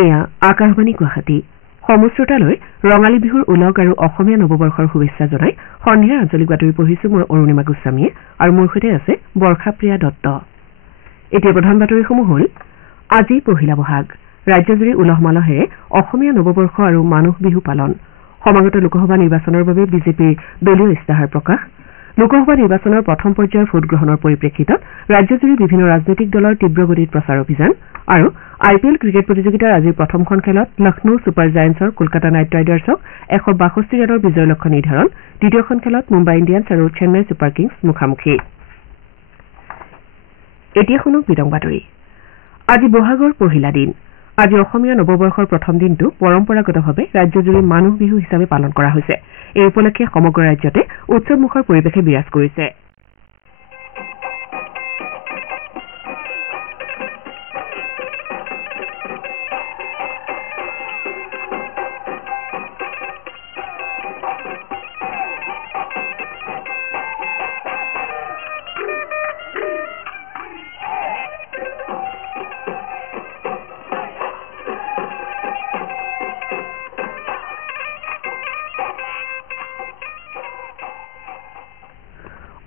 এয়া আকাশবাণী গুৱাহাটী সমশ্ৰোতালৈ ৰঙালী বিহুৰ উলগ আৰু অসমীয়া নৱবৰ্ষৰ শুভেচ্ছা জনাই সন্ধিয়াৰ আঞ্চলিক বাতৰি পঢ়িছো মই অৰুণিমা গোস্বামীয়ে আৰু মোৰ সৈতে আছে বৰ্ষাপ্ৰিয়া দত্ত। এতিয়া প্ৰধান বাতৰিসমূহ হ'ল আজি পহিলা বহাগ ৰাজ্যজুৰি উলহ মালহেৰে অসমীয়া নৱবৰ্ষ আৰু মানুহ বিহু পালন সমাগত লোকসভা নিৰ্বাচনৰ বাবে বিজেপিৰ দলীয় ইস্তাহাৰ প্ৰকাশ লোকসভা নিৰ্বাচনৰ প্ৰথম পৰ্যায়ৰ ভোটগ্ৰহণৰ পৰিপ্ৰেক্ষিতত ৰাজ্যজুৰি বিভিন্ন ৰাজনৈতিক দলৰ তীব্ৰ গতিত প্ৰচাৰ অভিযান আৰু IPL ক্ৰিকেট প্ৰতিযোগিতাৰ আজিৰ প্ৰথমখন খেলত লক্ষ্ণৌ ছুপাৰ জায়েণ্টছৰ কলকাতা নাইট ৰাইডাৰ্ছক 162 ৰানৰ বিজয় লক্ষ্য নিৰ্ধাৰণ দ্বিতীয়খন খেলত মুম্বাই ইণ্ডিয়ানছ আৰু চেন্নাই ছুপাৰ কিংছ মুখামুখি। এতিয়া শুনক বিতং বাতৰি। আজি বহাগৰ পহিলা দিন। আজি অসমীয়া নৱবৰ্ষৰ প্ৰথম দিনটো পৰম্পৰাগতভাৱে ৰাজ্যজুৰি মানুহ বিহু হিচাপে পালন কৰা হৈছে। এই উপলক্ষে সমগ্ৰ ৰাজ্যতে উৎসৱমুখৰ পৰিৱেশে বিৰাজ কৰিছে।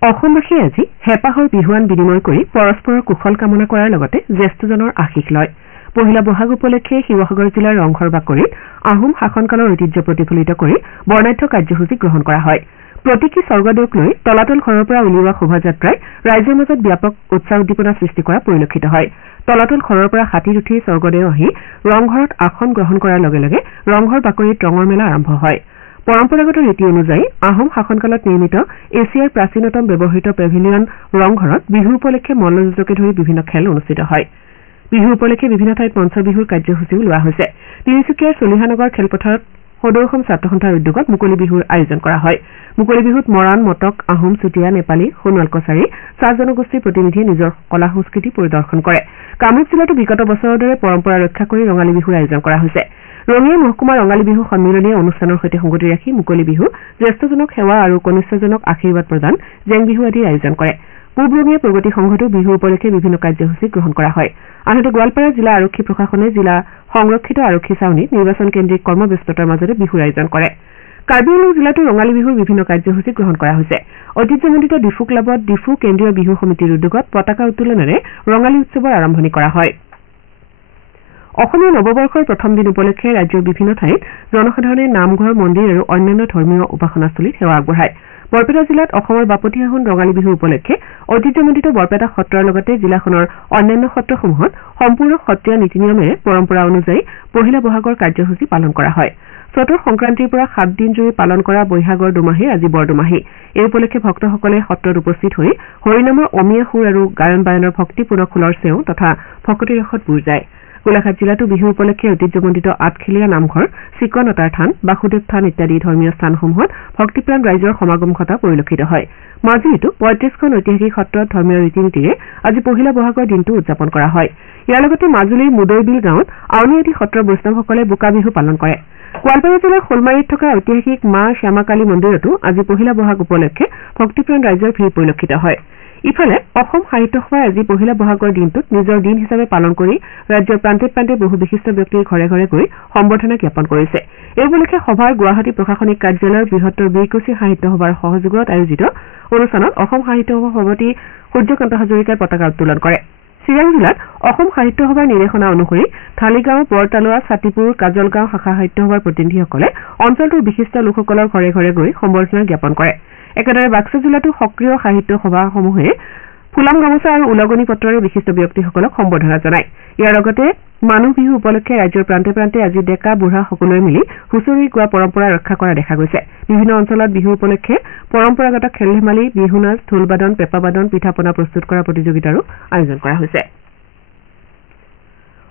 অসমবাসীয়ে আজি হেঁপাহৰ বিহুৱান বিনিময় কৰি পৰস্পৰৰ কুশল কামনা কৰাৰ লগতে জ্যেষ্ঠজনৰ আশীষ লয়। পহিলা বহাগ উপলক্ষে শিৱসাগৰ জিলাৰ ৰংঘৰ বাকৰিত আহোম শাসনকালৰ ঐতিহ্য প্ৰতিফলিত কৰি বৰ্ণাঢ্য কাৰ্যসূচী গ্ৰহণ কৰা হয়। প্ৰতীকী স্বৰ্গদেউক লৈ তলাতল ঘৰৰ পৰা উলিওৱা শোভাযাত্ৰাই ৰাইজৰ মাজত ব্যাপক উৎসাহ উদ্দীপনা সৃষ্টি কৰা পৰিলক্ষিত হয়। তলাতল ঘৰৰ পৰা হাতীত উঠি স্বৰ্গদেউ আহি ৰংঘৰত আসন গ্ৰহণ কৰাৰ লগে লগে ৰংঘৰ বাকৰিত ৰঙৰ মেলা আৰম্ভ হয়। পৰম্পৰাগত ৰীতি অনুযায়ী আহোম শাসনকালত নিৰ্মিত এছিয়াৰ প্ৰাচীনতম ব্যৱহৃত পেভিলিয়ন ৰংঘৰত বিহু উপলক্ষে মল্লযুঁজকে ধৰি বিভিন্ন খেল অনুষ্ঠিত হয়। বিহু উপলক্ষে বিভিন্ন ঠাইত মঞ্চ বিহুৰ কাৰ্যসূচীও লোৱা হৈছে। তিনিচুকীয়াৰ চলিহানগৰ খেলপথাৰত সদৌ অসম ছাত্ৰ সন্থাৰ উদ্যোগত মুকলি বিহুৰ আয়োজন কৰা হয়। মুকলি বিহুত মৰাণ মটক আহোম চুতীয়া নেপালী সোণোৱাল কছাৰী চাহ জনগোষ্ঠীৰ প্ৰতিনিধিয়ে নিজৰ কলা সংস্কৃতি পৰিদৰ্শন কৰে। কামৰূপ জিলাতো বিগত বছৰৰ দৰে পৰম্পৰা ৰক্ষা কৰি ৰঙালী বিহুৰ আয়োজন কৰা হৈছে। ৰঙিয়া মহকুমা ৰঙালী বিহু সন্মিলনীয় অনুষ্ঠানৰ সৈতে সংগতি ৰাখি মুকলি বিহু জ্যেষ্ঠজনক সেৱা আৰু কনিষ্ঠজনক আশীৰ্বাদ প্ৰদান জেং বিহু আদিৰ আয়োজন কৰে। পূব ৰঙিয়া প্ৰগতি সংঘতো বিহু উপলক্ষে বিভিন্ন কাৰ্যসূচী গ্ৰহণ কৰা হয়। আনহাতে গোৱালপাৰা জিলা আৰক্ষী প্ৰশাসনে জিলা সংৰক্ষিত আৰক্ষী ছাউনীত নিৰ্বাচন কেন্দ্ৰিক কৰ্মব্যস্ততাৰ মাজতে বিহুৰ আয়োজন কৰে। কাৰ্বি আংলং জিলাতো ৰঙালী বিহুৰ বিভিন্ন কাৰ্যসূচী গ্ৰহণ কৰা হৈছে। ঐতিহ্যমণ্ডিত ডিফু ক্লাবত ডিফু কেন্দ্ৰীয় বিহু সমিতিৰ উদ্যোগত পতাকা উত্তোলনেৰে ৰঙালী উৎসৱৰ আৰম্ভণি কৰা হয়। অসমীয়া নৱবৰ্ষৰ প্ৰথম দিন উপলক্ষে ৰাজ্যৰ বিভিন্ন ঠাইত জনসাধাৰণে নামঘৰ মন্দিৰ আৰু অন্যান্য ধৰ্মীয় উপাসনাস্থলীত সেৱা আগবঢ়ায়। বৰপেটা জিলাত অসমৰ বাপতিসাহোন ৰঙালী বিহু উপলক্ষে ঐতিহ্যমণ্ডিত বৰপেটা সত্ৰৰ লগতে জিলাখনৰ অন্যান্য সত্ৰসমূহত সম্পূৰ্ণ সত্ৰীয়া নীতি নিয়মেৰে পৰম্পৰা অনুযায়ী পহিলা বহাগৰ কাৰ্যসূচী পালন কৰা হয়। চতৰ সংক্ৰান্তিৰ পৰা 7 দিন জুৰি পালন কৰা বৈহাগৰ দুমাহীৰ আজি বৰদুমাহী। এই উপলক্ষে ভক্তসকলে সত্ৰত উপস্থিত হৈ হৰিনামৰ অমীয়া সুৰ আৰু গায়ন বায়নৰ ভক্তিপূৰ্ণ খোলৰ চেও তথা ভকতি ৰসত বুৰ যায়। গোলাঘাট জিলাতো বিহু উপলক্ষে ঐতিহ্যমণ্ডিত আঠখেলীয়া নামঘৰ চিকনতাৰ থান বাসুদেৱ থান ইত্যাদি ধৰ্মীয় স্থানসমূহত ভক্তিপ্ৰাণ ৰাইজৰ সমাগম ঘটা পৰিলক্ষিত হয়। মাজুলীতো 35খন ঐতিহাসিক সত্ৰত ধৰ্মীয় ৰীতি নীতিৰে আজি পহিলা বহাগৰ দিনটো উদযাপন কৰা হয়। ইয়াৰ লগতে মাজুলীৰ মুদৈবিল গাঁৱত আউনীআটী সত্ৰৰ বৈষ্ণৱসকলে বোকা বিহু পালন কৰে। গোৱালপাৰা জিলাৰ শোলমাৰীত থকা ঐতিহাসিক মা শ্যামাকালী মন্দিৰতো আজি পহিলা বহাগ উপলক্ষে ভক্তিপ্ৰাণ ৰাইজৰ ভিৰ পৰিলক্ষিত হয়। ইফালে অসম সাহিত্য সভাই আজি পহিলা বহাগৰ দিনটোত নিজৰ দিন হিচাপে পালন কৰি ৰাজ্যৰ প্ৰান্তে প্ৰান্তে বহু বিশিষ্ট ব্যক্তিৰ ঘৰে ঘৰে গৈ সম্বৰ্ধনা জ্ঞাপন কৰিছে। এই উপলক্ষে সভাৰ গুৱাহাটী প্ৰশাসনিক কাৰ্যালয়ৰ বৃহত্তৰ বীৰকুছি সাহিত্য সভাৰ সহযোগত আয়োজিত অনুষ্ঠানত অসম সাহিত্য সভাৰ সভাপতি সূৰ্যকান্ত হাজৰিকাই পতাকা উত্তোলন কৰে। চিৰাং জিলাত অসম সাহিত্য সভাৰ নিৰ্দেশনা অনুসৰি ঢালিগাঁও বৰতালুৱা ছাতিপুৰ কাজলগাঁও শাখা সাহিত্য সভাৰ প্ৰতিনিধিসকলে অঞ্চলটোৰ বিশিষ্ট লোকসকলৰ ঘৰে ঘৰে গৈ সম্বৰ্ধনা জ্ঞাপন কৰে। একেদৰে বাক্সা জিলাতো সক্ৰিয় সাহিত্য সভাসমূহে ফুলাম গামোচা আৰু উলগনি পত্ৰৰে বিশিষ্ট ব্যক্তিসকলক সম্বৰ্ধনা জনায়। ইয়াৰ লগতে মানুহ বিহু উপলক্ষে ৰাজ্যৰ প্ৰান্তে প্ৰান্তে আজি ডেকা বুঢ়া সকলোৱে মিলি হুঁচৰি গোৱা পৰম্পৰা ৰক্ষা কৰা দেখা গৈছে। বিভিন্ন অঞ্চলত বিহু উপলক্ষে পৰম্পৰাগত খেল ধেমালি বিহু নাচ ঢোলবাদন পেঁপাবাদন পিঠা পনা প্ৰস্তুত কৰা প্ৰতিযোগিতাৰো আয়োজন কৰা হৈছে।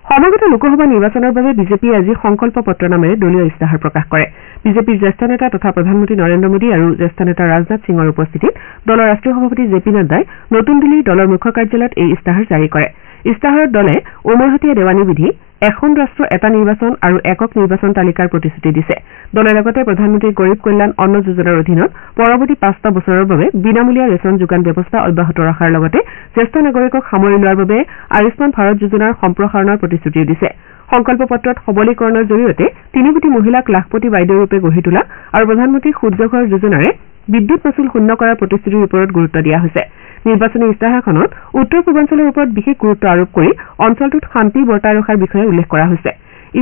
সমাগত লোকসভা নিৰ্বাচনৰ বাবে বিজেপিয়ে আজি সংকল্প পত্ৰ নামেৰে দলীয় ইস্তাহাৰ প্ৰকাশ কৰে। বিজেপিৰ জ্যেষ্ঠ নেতা তথা প্ৰধানমন্ত্ৰী নৰেন্দ্ৰ মোদী আৰু জ্যেষ্ঠ নেতা ৰাজনাথ সিঙৰ উপস্থিতিত দলৰ ৰাষ্ট্ৰীয় সভাপতি জে পি নাড্ডাই নতুন দিল্লীৰ দলৰ মুখ্য কাৰ্যালয়ত এই ইস্তাহাৰ জাৰি কৰে। ইস্তাহাৰত দলে উমৈহতীয়া দেৱানী বিধি এখন ৰাষ্ট্ৰ এটা নিৰ্বাচন আৰু একক নিৰ্বাচন তালিকাৰ প্ৰতিশ্ৰুতি দিছে দলে লগতে প্ৰধানমন্ত্ৰী গৰীব কল্যাণ অন্ন যোজনাৰ অধীনত পৰৱৰ্তী 5টা বছৰৰ বাবে বিনামূলীয়া ৰেচন যোগান ব্যৱস্থা অব্যাহত ৰখাৰ লগতে জ্যেষ্ঠ নাগৰিকক সামৰি লোৱাৰ বাবে আয়ুষ্মান ভাৰত যোজনাৰ সম্প্ৰসাৰণৰ প্ৰতিশ্ৰুতিও দিছে সংকল্প পত্ৰত সবলীকৰণৰ জৰিয়তে 3 কোটি মহিলাক লাখপতি বাইদেউ ৰূপে গঢ়ি তোলা আৰু প্ৰধানমন্ত্ৰী সূৰ্য ঘৰ যোজনাৰে বিদ্যুৎ মাচুল শূন্য কৰাৰ প্ৰতিশ্ৰুতিৰ ওপৰত গুৰুত্ব দিয়া হৈছে নিৰ্বাচনী ইস্তাহাৰখনত উত্তৰ পূৰ্বাঞ্চলৰ ওপৰত বিশেষ গুৰুত্ব আৰোপ কৰি অঞ্চলটোত শান্তি বৰ্তাই ৰখাৰ বিষয়ে উল্লেখ কৰা হৈছে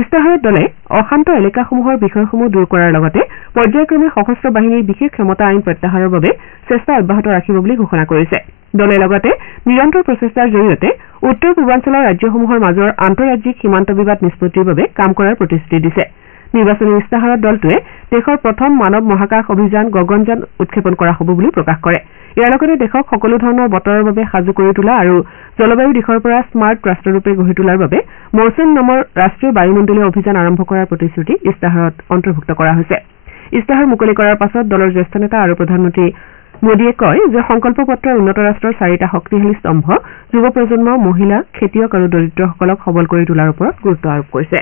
ইস্তাহাৰত দলে অশান্ত এলেকাসমূহৰ বিষয়সমূহ দূৰ কৰাৰ লগতে পৰ্যায়ক্ৰমে সশস্ত্ৰ বাহিনীৰ বিশেষ ক্ষমতা আইন প্ৰত্যাহাৰৰ বাবে চেষ্টা অব্যাহত ৰাখিব বুলি ঘোষণা কৰিছে দলে লগতে নিৰন্তৰ প্ৰচেষ্টাৰ জৰিয়তে উত্তৰ পূৰ্বাঞ্চলৰ ৰাজ্যসমূহৰ মাজৰ আন্তঃৰাজ্যিক সীমান্ত বিবাদ নিষ্পত্তিৰ বাবে কাম কৰাৰ প্ৰতিশ্ৰুতি দিছে নিৰ্বাচনী ইস্তাহাৰত দলটোৱে দেশৰ প্ৰথম মানৱ মহাকাশ অভিযান গগনযান উৎক্ষেপণ কৰা হ'ব বুলি প্ৰকাশ কৰে ইয়াৰ লগতে দেশক সকলো ধৰণৰ বতৰৰ বাবে সাজু কৰি তোলা আৰু জলবায়ু দিশৰ পৰা স্মাৰ্ট ৰাষ্ট্ৰৰূপে গঢ়ি তোলাৰ বাবে মৌচুম নামৰ ৰাষ্ট্ৰীয় বায়ুমণ্ডলীয় অভিযান আৰম্ভ কৰাৰ প্ৰতিশ্ৰুতি ইস্তাহাৰত অন্তৰ্ভুক্ত কৰা হৈছে ইস্তাহাৰ মুকলি কৰাৰ পাছত দলৰ জ্যেষ্ঠ নেতা আৰু প্ৰধানমন্ত্ৰী মোদীয়ে কয় যে সংকল্প পত্ৰৰ উন্নত ৰাষ্ট্ৰৰ 4টা শক্তিশালী স্তম্ভ যুৱ প্ৰজন্ম মহিলা খেতিয়ক আৰু দৰিদ্ৰসকলক সবল কৰি তোলাৰ ওপৰত গুৰুত্ব আৰোপ কৰিছে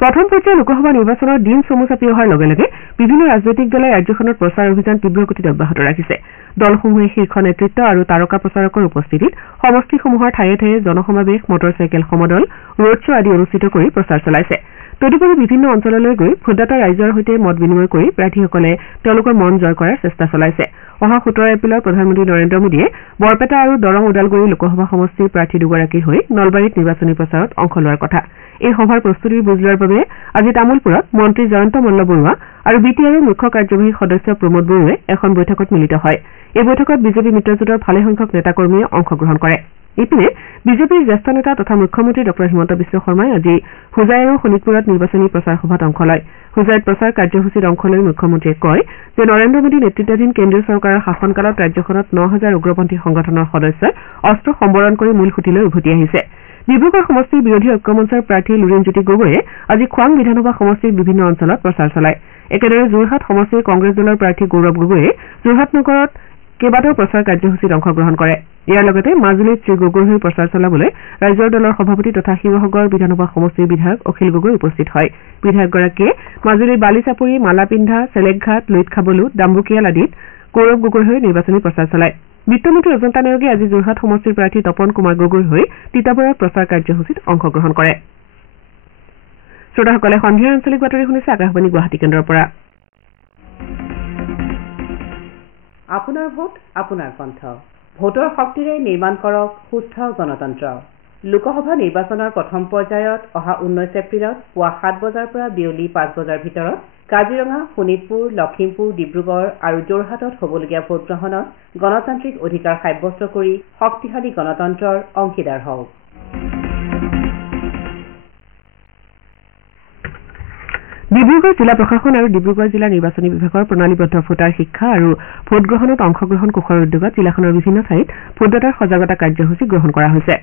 প্ৰথম পৰ্যায়ৰ লোকসভা নিৰ্বাচনৰ দিন চমু চাপি অহাৰ লগে লগে বিভিন্ন ৰাজনৈতিক দলে ৰাজ্যখনত প্ৰচাৰ অভিযান তীব্ৰ গতিত অব্যাহত ৰাখিছে দলসমূহে শীৰ্ষ নেতৃত্ব আৰু তাৰকা প্ৰচাৰকৰ উপস্থিতিত সমষ্টিসমূহৰ ঠায়ে ঠায়ে জনসমাৱেশ মটৰচাইকেল সমদল ৰোড শ্ব' আদি অনুষ্ঠিত কৰি প্ৰচাৰ চলাইছে তদুপৰি বিভিন্ন অঞ্চললৈ গৈ ভোটদাতা ৰাইজৰ সৈতে মত বিনিময় কৰি প্ৰাৰ্থীসকলে তেওঁলোকৰ মন জয় কৰাৰ চেষ্টা চলাইছে অহা 17 এপ্ৰিলত প্ৰধানমন্ত্ৰী নৰেন্দ্ৰ মোদীয়ে বৰপেটা আৰু দৰং ওদালগুৰি লোকসভা সমষ্টিৰ প্ৰাৰ্থী দুগৰাকীৰ হৈ নলবাৰীত নিৰ্বাচনী প্ৰচাৰত অংশ লোৱাৰ কথা এই সভাৰ প্ৰস্তুতিৰ বুজ লোৱাৰ বাবে আজি তামুলপুৰত মন্ত্ৰী জয়ন্ত মল্ল বৰুৱা আৰু BTRৰ মুখ্য কাৰ্যবাহী সদস্য প্ৰমোদ বড়োৱে এখন বৈঠকত মিলিত হয় এই বৈঠকত বিজেপি মিত্ৰজোঁটৰ ভালেসংখ্যক নেতাকৰ্মীয়ে অংশগ্ৰহণ কৰে ইপিনে বিজেপিৰ জ্যেষ্ঠ নেতা তথা মুখ্যমন্ত্ৰী ডঃ হিমন্ত বিশ্ব শৰ্মাই আজি হুজাই আৰু শোণিতপুৰত নিৰ্বাচনী প্ৰচাৰ সভাত অংশ লয় হুজাইত প্ৰচাৰ কাৰ্যসূচীত অংশ লৈ মুখ্যমন্ত্ৰীয়ে কয় যে নৰেন্দ্ৰ মোদী নেতৃত্বাধীন কেন্দ্ৰীয় চৰকাৰৰ শাসনকালত ৰাজ্যখনত 9000 উগ্ৰপন্থী সংগঠনৰ সদস্যই অস্ত্ৰ সম্বৰণ কৰি মূল সুঁতিলৈ উভতি আহিছে ডিব্ৰুগড় সমষ্টিৰ বিৰোধী ঐক্যমঞ্চৰ প্ৰাৰ্থী লুৰিণজ্যোতি গগৈয়ে আজি খোৱাং বিধানসভা সমষ্টিৰ বিভিন্ন অঞ্চলত প্ৰচাৰ চলায় একেদৰে যোৰহাট সমষ্টিৰ কংগ্ৰেছ দলৰ প্ৰাৰ্থী গৌৰৱ গগৈয়ে যোৰহাট নগৰত কেইবাটাও প্ৰচাৰ কাৰ্যসূচীত অংশগ্ৰহণ কৰে ইয়াৰ লগতে মাজুলীত শ্ৰী গগৈৰ হৈ প্ৰচাৰ চলাবলৈ ৰাজ্যৰ দলৰ সভাপতি তথা শিৱসাগৰ বিধানসভা সমষ্টিৰ বিধায়ক অখিল গগৈ উপস্থিত হয় বিধায়কগৰাকীয়ে মাজুলীৰ বালিচাপৰি মালাপিন্ধা চেলেকঘাট লুইতখাবলু ডাম্বুকিয়াল আদিত গৌৰৱ গগৈৰ হৈ নিৰ্বাচনী প্ৰচাৰ চলায় বিত্তমন্ত্ৰী অজন্তা নেওগে আজি যোৰহাট সমষ্টিৰ প্ৰাৰ্থী তপন কুমাৰ গগৈৰ হৈ তিতাবৰত প্ৰচাৰ কাৰ্যসূচীত অংশগ্ৰহণ কৰে শ্ৰোতাসকলে সন্ধিয়াৰ আঞ্চলিক বাতৰি শুনিছে আকাশবাণী গুৱাহাটী কেন্দ্ৰৰ পৰা আপোনাৰ ভোট আপোনাৰ কণ্ঠ ভোটৰ শক্তিৰে নিৰ্মাণ কৰক সুস্থ গণতন্ত্ৰ লোকসভা নিৰ্বাচনৰ প্ৰথম পৰ্যায়ত অহা 19 এপ্ৰিলত পুৱা 7 বজাৰ পৰা বিয়লি 5 বজাৰ ভিতৰত কাজিৰঙা শোণিতপুৰ লখিমপুৰ ডিব্ৰুগড় আৰু যোৰহাটত হ'বলগীয়া ভোটগ্ৰহণত গণতান্ত্ৰিক অধিকাৰ সাব্যস্ত কৰি শক্তিশালী গণতন্ত্ৰৰ অংশীদাৰ হওক ডিব্ৰুগড় জিলা প্ৰশাসন আৰু ডিব্ৰুগড় জিলা নিৰ্বাচনী বিভাগৰ প্ৰণালীবদ্ধ ভোটাৰ শিক্ষা আৰু ভোটগ্ৰহণত অংশগ্ৰহণ কোষৰ উদ্যোগত জিলাখনৰ বিভিন্ন ঠাইত ভোটদাতাৰ সজাগতা কাৰ্যসূচী গ্ৰহণ কৰা হৈছে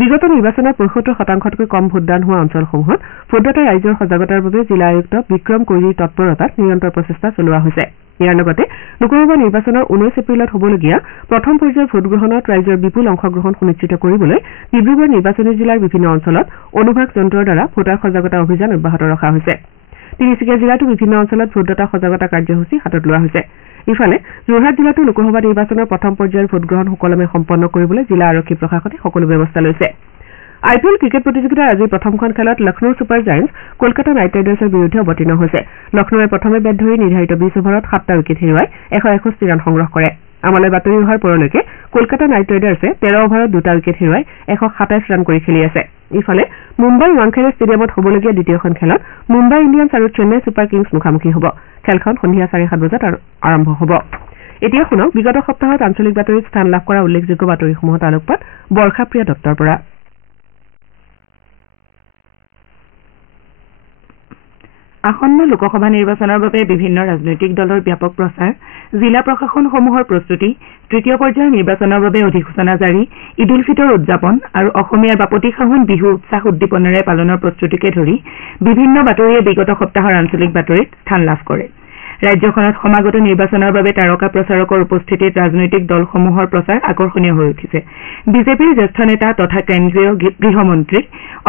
বিগত নিৰ্বাচনত ৭৫%তকৈ কম ভোটদান হোৱা অঞ্চলসমূহত ভোটদাতা ৰাইজৰ সজাগতাৰ বাবে জিলা আয়ুক্ত বিক্ৰম কৈৰীৰ তৎপৰতাত নিৰন্তৰ প্ৰচেষ্টা চলোৱা হৈছে ইয়াৰ লগতে লোকসভা নিৰ্বাচনৰ 19 এপ্ৰিলত হ'বলগীয়া প্ৰথম পৰ্যায়ৰ ভোটগ্ৰহণত ৰাইজৰ বিপুল অংশগ্ৰহণ সুনিশ্চিত কৰিবলৈ ডিব্ৰুগড় নিৰ্বাচনী জিলাৰ বিভিন্ন অঞ্চলত অনুভাগ যন্ত্ৰৰ দ্বাৰা ভোটাৰ সজাগতা অভিযান অব্যাহত ৰখা হৈছে তিনিচুকীয়া জিলাতো বিভিন্ন অঞ্চলত ভোটদাতা সজাগতা কাৰ্যসূচী হাতত লোৱা হৈছে ইফালে যোৰহাট জিলাতো লোকসভা নিৰ্বাচনৰ প্ৰথম পৰ্যায়ৰ ভোটগ্ৰহণ সুকলমে সম্পন্ন কৰিবলৈ জিলা আৰক্ষী প্ৰশাসনে সকলো ব্যৱস্থা লৈছে IPL ক্ৰিকেট প্ৰতিযোগিতাৰ আজি প্ৰথমখন খেলত Lucknow Super Giants Kolkata Knight ৰাইডাৰ্ছৰ বিৰুদ্ধে অৱতীৰ্ণ হৈছে লক্ষ্ণৌৱে প্ৰথমে বেট ধৰি নিৰ্ধাৰিত 20 অভাৰত 7টা উইকেট হেৰুৱাই 161 ৰান সংগ্ৰহ কৰে আমালৈ বাতৰি অহাৰ পৰলৈকে কলকাতা নাইট ৰাইডাৰ্ছে 13 অভাৰত 2টা উইকেট হেৰুৱাই 127 ৰান কৰি খেলি আছে ইফালে মুম্বাইৰ ৱাংখেড়ে ষ্টেডিয়ামত হ'বলগীয়া দ্বিতীয়খন খেলত মুম্বাই ইণ্ডিয়ানছ আৰু চেন্নাই ছুপাৰ কিংছ মুখামুখি হ'ব খেলখন সন্ধিয়া 7:30 বজাত আৰম্ভ হ'ব এতিয়া শুনক বিগত সপ্তাহত আঞ্চলিক বাতৰিত স্থান লাভ কৰা উল্লেখযোগ্য বাতৰিসমূহত আলোকপাত বৰ্ষাপ্ৰিয়া দত্তৰ পৰা আসন্ন লোকসভা নিৰ্বাচনৰ বাবে বিভিন্ন ৰাজনৈতিক দলৰ ব্যাপক প্ৰচাৰ জিলা প্ৰশাসনসমূহৰ প্ৰস্তুতি তৃতীয় পৰ্যায়ৰ নিৰ্বাচনৰ বাবে অধিসূচনা জাৰি ঈদ উল ফিতৰ উদযাপন আৰু অসমীয়াৰ বাপতি সাহোন বিহু উৎসাহ উদ্দীপনাৰে পালনৰ প্ৰস্তুতিকে ধৰি বিভিন্ন বাতৰিয়ে বিগত সপ্তাহৰ আঞ্চলিক বাতৰিত স্থান লাভ কৰে ৰাজ্যখনত সমাগত নিৰ্বাচনৰ বাবে তাৰকা প্ৰচাৰকৰ উপস্থিতিত ৰাজনৈতিক দলসমূহৰ প্ৰচাৰ আকৰ্ষণীয় হৈ উঠিছে বিজেপিৰ জ্যেষ্ঠ নেতা তথা কেন্দ্ৰীয় গৃহমন্ত্ৰী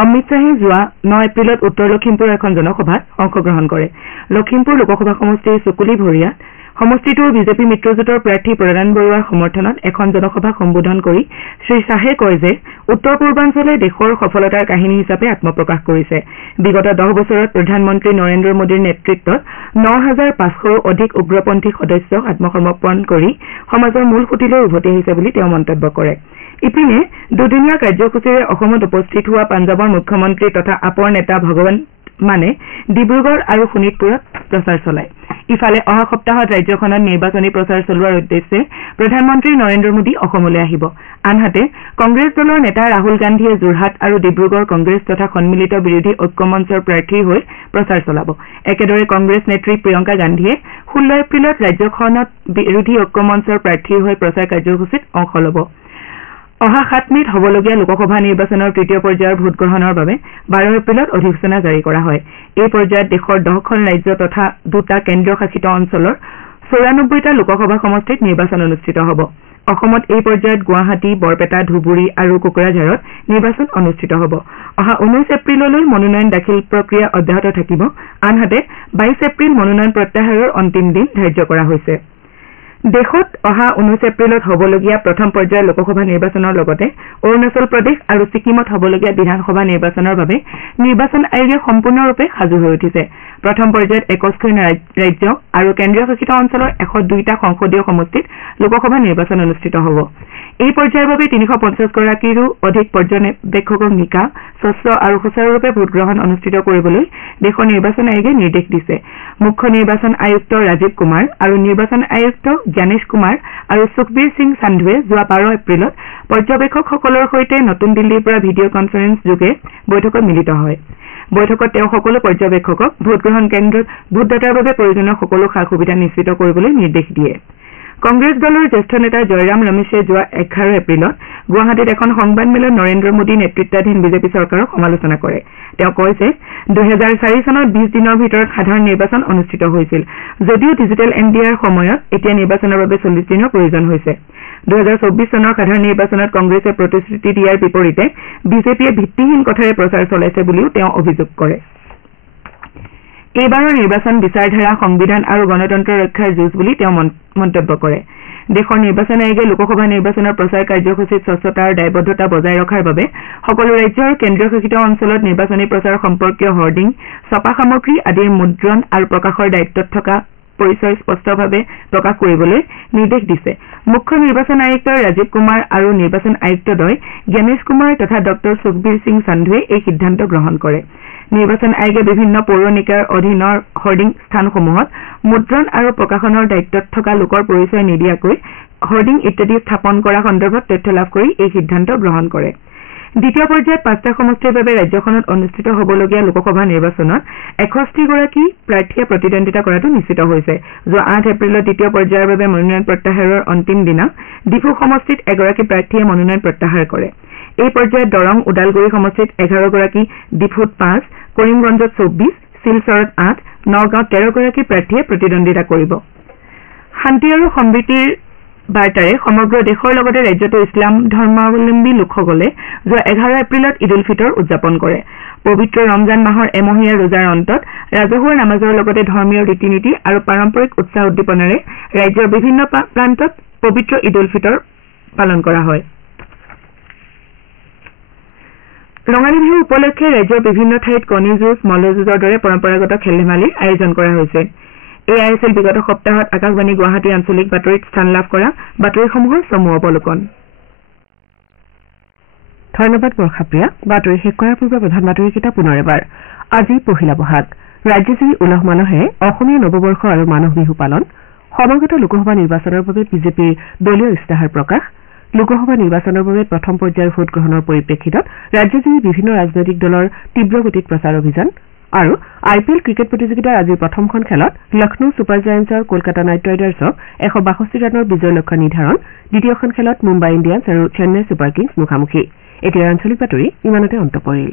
অমিত শ্বাহে যোৱা 9 এপ্ৰিলত উত্তৰ লখিমপুৰৰ এখন জনসভাত অংশগ্ৰহণ কৰে লখিমপুৰ লোকসভা সমষ্টিৰ চুকুলি ভৰিয়াত সমষ্টিটোৰ বিজেপি মিত্ৰজোঁটৰ প্ৰাৰ্থী প্ৰদান বৰুৱাৰ সমৰ্থনত এখন জনসভাক সম্বোধন কৰি শ্ৰী শ্বাহে কয় যে উত্তৰ পূৰ্বাঞ্চলে দেশৰ সফলতাৰ কাহিনী হিচাপে আত্মপ্ৰকাশ কৰিছে বিগত 10 বছৰত প্ৰধানমন্ত্ৰী নৰেন্দ্ৰ মোদীৰ নেতৃত্বত 9500ৰো অধিক উগ্ৰপন্থী সদস্যক আত্মসমৰ্পণ কৰি সমাজৰ মূল খুঁটিলৈ উভতি আহিছে বুলি তেওঁ মন্তব্য কৰে ইপিনে দুদিনীয়া কাৰ্যসূচীৰে অসমত উপস্থিত হোৱা পাঞ্জাবৰ মুখ্যমন্ত্ৰী তথা আপৰ নেতা ভগৱন্ত মানে ডিব্ৰুগড় আৰু শোণিতপুৰত প্ৰচাৰ চলায় ইফালে অহা সপ্তাহত ৰাজ্যখনত নিৰ্বাচনী প্ৰচাৰ চলোৱাৰ উদ্দেশ্যে প্ৰধানমন্ত্ৰী নৰেন্দ্ৰ মোদী অসমলৈ আহিব আনহাতে কংগ্ৰেছ দলৰ নেতা ৰাহুল গান্ধীয়ে যোৰহাট আৰু ডিব্ৰুগড় কংগ্ৰেছ তথা সন্মিলিত বিৰোধী ঐক্য মঞ্চৰ প্ৰাৰ্থীৰ হৈ প্ৰচাৰ চলাব একেদৰে কংগ্ৰেছ নেত্ৰী প্ৰিয়ংকা গান্ধীয়ে 16 এপ্ৰিলত ৰাজ্যখনত বিৰোধী ঐক্য মঞ্চৰ প্ৰাৰ্থীৰ হৈ প্ৰচাৰ কাৰ্যসূচীত অংশ ল'ব অহা 7 মেত হ'বলগীয়া লোকসভা নিৰ্বাচনৰ তৃতীয় পৰ্যায়ৰ ভোটগ্ৰহণৰ বাবে 12 এপ্ৰিলত অধিসূচনা জাৰি কৰা হয় এই পৰ্যায়ত দেশৰ 10খন ৰাজ্য তথা 2টা কেন্দ্ৰীয় শাসিত অঞ্চলৰ 94টা লোকসভা সমষ্টিত নিৰ্বাচন অনুষ্ঠিত হ'ব অসমত এই পৰ্যায়ত গুৱাহাটী বৰপেটা ধুবুৰী আৰু কোকৰাঝাৰত নিৰ্বাচন অনুষ্ঠিত হ'ব অহা 19 এপ্ৰিললৈ মনোনয়ন দাখিল প্ৰক্ৰিয়া অব্যাহত থাকিব আনহাতে 22 এপ্ৰিল মনোনয়ন প্ৰত্যাহাৰৰ অন্তিম দিন ধাৰ্য কৰা হৈছে দেশত অহা 19 এপ্ৰিলত হ'বলগীয়া প্ৰথম পৰ্যায়ৰ লোকসভা নিৰ্বাচনৰ লগতে অৰুণাচল প্ৰদেশ আৰু ছিকিমত হ'বলগীয়া বিধানসভা নিৰ্বাচনৰ বাবে নিৰ্বাচন আয়োগে সম্পূৰ্ণৰূপে সাজু হৈ উঠিছে প্ৰথম পৰ্যায়ত 21খন ৰাজ্য আৰু কেন্দ্ৰীয় শাসিত অঞ্চলৰ 102টা সংসদীয় সমষ্টিত লোকসভা নিৰ্বাচন অনুষ্ঠিত হ'ব এই পৰ্যায়ৰ বাবে 350 গৰাকীৰো অধিক পৰ্যবেক্ষকক নিকা স্বচ্ছ আৰু সুচাৰুৰূপে ভোটগ্ৰহণ অনুষ্ঠিত কৰিবলৈ দেশৰ নিৰ্বাচন আয়োগে নিৰ্দেশ দিছে মুখ্য নিৰ্বাচন আয়ুক্ত ৰাজীৱ কুমাৰ আৰু নিৰ্বাচন আয়ুক্ত জ্ঞানেশ কুমাৰ আৰু সুখবীৰ সিং সান্ধুৱে যোৱা 12 এপ্ৰিলত পৰ্যবেক্ষকসকলৰ সৈতে নতুন দিল্লীৰ পৰা ভিডিঅ' কনফাৰেন্স যোগে বৈঠকত মিলিত হয় বৈঠকত তেওঁ সকলো পৰ্যবেক্ষকক ভোটগ্ৰহণ কেন্দ্ৰত ভোটদাতাৰ বাবে প্ৰয়োজনীয় সকলো সা-সুবিধা নিশ্চিত কৰিবলৈ নিৰ্দেশ দিয়ে কংগ্ৰেছ দলৰ জ্যেষ্ঠ নেতা জয়ৰাম ৰমেশে যোৱা 11 এপ্ৰিলত গুৱাহাটীত এখন সংবাদমেলত নৰেন্দ্ৰ মোদী নেতৃত্বাধীন বিজেপি চৰকাৰক সমালোচনা কৰে তেওঁ কয় যে 2004 চনত 20 দিনৰ ভিতৰত সাধাৰণ নিৰ্বাচন অনুষ্ঠিত হৈছিল যদিও ডিজিটেল ইণ্ডিয়াৰ সময়ত এতিয়া নিৰ্বাচনৰ বাবে 40 দিনৰ প্ৰয়োজন হৈছে 2024 চনৰ সাধাৰণ নিৰ্বাচনত কংগ্ৰেছে প্ৰতিশ্ৰুতি দিয়াৰ বিপৰীতে বিজেপিয়ে ভিত্তিহীন কথাৰে প্ৰচাৰ চলাইছে বুলিও তেওঁ অভিযোগ কৰে এইবাৰৰ নিৰ্বাচন বিচাৰধাৰা সংবিধান আৰু গণতন্ত্ৰ ৰক্ষাৰ যুঁজ বুলি তেওঁ মন্তব্য কৰে দেশৰ নিৰ্বাচন আয়োগে লোকসভা নিৰ্বাচনৰ প্ৰচাৰ কাৰ্যসূচীত স্বচ্ছতাৰ দায়বদ্ধতা বজাই ৰখাৰ বাবে সকলো ৰাজ্য আৰু কেন্দ্ৰীয় শাসিত অঞ্চলত নিৰ্বাচনী প্ৰচাৰ সম্পৰ্কীয় হৰ্ডিং ছপা সামগ্ৰী আদিৰ মুদ্ৰণ আৰু প্ৰকাশৰ দায়িত্বত থকা পৰিচয় স্পষ্টভাৱে প্ৰকাশ কৰিবলৈ নিৰ্দেশ দিছে মুখ্য নিৰ্বাচন আয়ুক্ত ৰাজীৱ কুমাৰ আৰু নিৰ্বাচন আয়ুক্তদ্বয় জ্ঞানেশ কুমাৰ তথা ডক্টৰ সুখবীৰ সিং সান্ধুৱে এই সিদ্ধান্ত গ্ৰহণ কৰে নিৰ্বাচন আয়োগে বিভিন্ন পৌৰ নিকায়ৰ অধীনৰ হৰ্ডিং স্থানসমূহত মুদ্ৰণ আৰু প্ৰকাশনৰ দায়িত্বত থকা লোকৰ পৰিচয় নিদিয়াকৈ হৰ্ডিং ইত্যাদি স্থাপন কৰা সন্দৰ্ভত তথ্য লাভ কৰি এই সিদ্ধান্ত গ্ৰহণ কৰে দ্বিতীয় পৰ্যায়ত 5টা সমষ্টিৰ বাবে ৰাজ্যখনত অনুষ্ঠিত হ'বলগীয়া লোকসভা নিৰ্বাচনত 61 গৰাকী প্ৰাৰ্থীয়ে প্ৰতিদ্বন্দ্বিতা কৰাটো নিশ্চিত হৈছে যোৱা 8 এপ্ৰিলত দ্বিতীয় পৰ্যায়ৰ বাবে মনোনয়ন প্ৰত্যাহাৰৰ অন্তিম দিনা ডিফু সমষ্টিত এগৰাকী প্ৰাৰ্থীয়ে মনোনয়ন প্ৰত্যাহাৰ কৰে এই পৰ্যায়ত দৰং ওদালগুৰি সমষ্টিত 11 গৰাকী ডিফুত 5 কৰিমগঞ্জত 24 শিলচৰত 8 নগাঁৱত 13 গৰাকী প্ৰাৰ্থীয়ে প্ৰতিদ্বন্দ্বিতা কৰিব শান্তি আৰু সম্প্ৰীতিৰ বাৰ্তাৰে সমগ্ৰ দেশৰ লগতে ৰাজ্যতো ইছলাম ধৰ্মাৱলম্বী লোকসকলে যোৱা 11 এপ্ৰিলত ঈদ উল ফিতৰ উদযাপন কৰে পবিত্ৰ ৰমজান মাহৰ এমহীয়া ৰোজাৰ অন্তত ৰাজহুৱা নামাজৰ লগতে ধৰ্মীয় ৰীতি নীতি আৰু পাৰম্পৰিক উৎসাহ উদ্দীপনাৰে ৰাজ্যৰ বিভিন্ন প্ৰান্তত পবিত্ৰ ঈদ উল ফিতৰ পালন কৰা হয় ৰঙালী বিহু উপলক্ষে ৰাজ্যৰ বিভিন্ন ঠাইত কণী যুঁজ মল্লযুঁজৰ দৰে পৰম্পৰাগত খেল ধেমালিৰ আয়োজন কৰা হৈছে এই আছিল বিগত সপ্তাহত আকাশবাণী গুৱাহাটী আঞ্চলিক বাতৰিত স্থান লাভ কৰা বাতৰিসমূহৰ চমু অৱলোকন ধন্যবাদ বৰ্ষাপ্ৰিয়া বাতৰি শেষ কৰাৰ পূৰ্বে প্ৰধান বাতৰিকেইটা পুনৰ এবাৰ আজি পহিলা বহাগ ৰাজ্যজুৰি উলহ মালহে অসমীয়া নৱবৰ্ষ আৰু মানৱ বিহু পালন সমাগত লোকসভা নিৰ্বাচনৰ বাবে বিজেপিৰ দলীয় ইস্তাহাৰ প্ৰকাশ লোকসভা নিৰ্বাচনৰ বাবে প্ৰথম পৰ্যায়ৰ ভোটগ্ৰহণৰ পৰিপ্ৰেক্ষিতত ৰাজ্যজুৰি বিভিন্ন ৰাজনৈতিক দলৰ তীব্ৰ গতিত প্ৰচাৰ অভিযান আৰু IPL ক্ৰিকেট প্ৰতিযোগিতাৰ আজিৰ প্ৰথমখন খেলত লক্ষ্ণৌ ছুপাৰ জায়াণ্টছৰ কলকাতা নাইট ৰাইডাৰ্ছক 162 ৰানৰ বিজয় লক্ষ্য নিৰ্ধাৰণ দ্বিতীয়খন খেলত মুম্বাই ইণ্ডিয়ানছ আৰু চেন্নাই ছুপাৰ কিংছ মুখামুখি এতিয়া আঞ্চলিক বাতৰি ইমানতে অন্ত পৰিল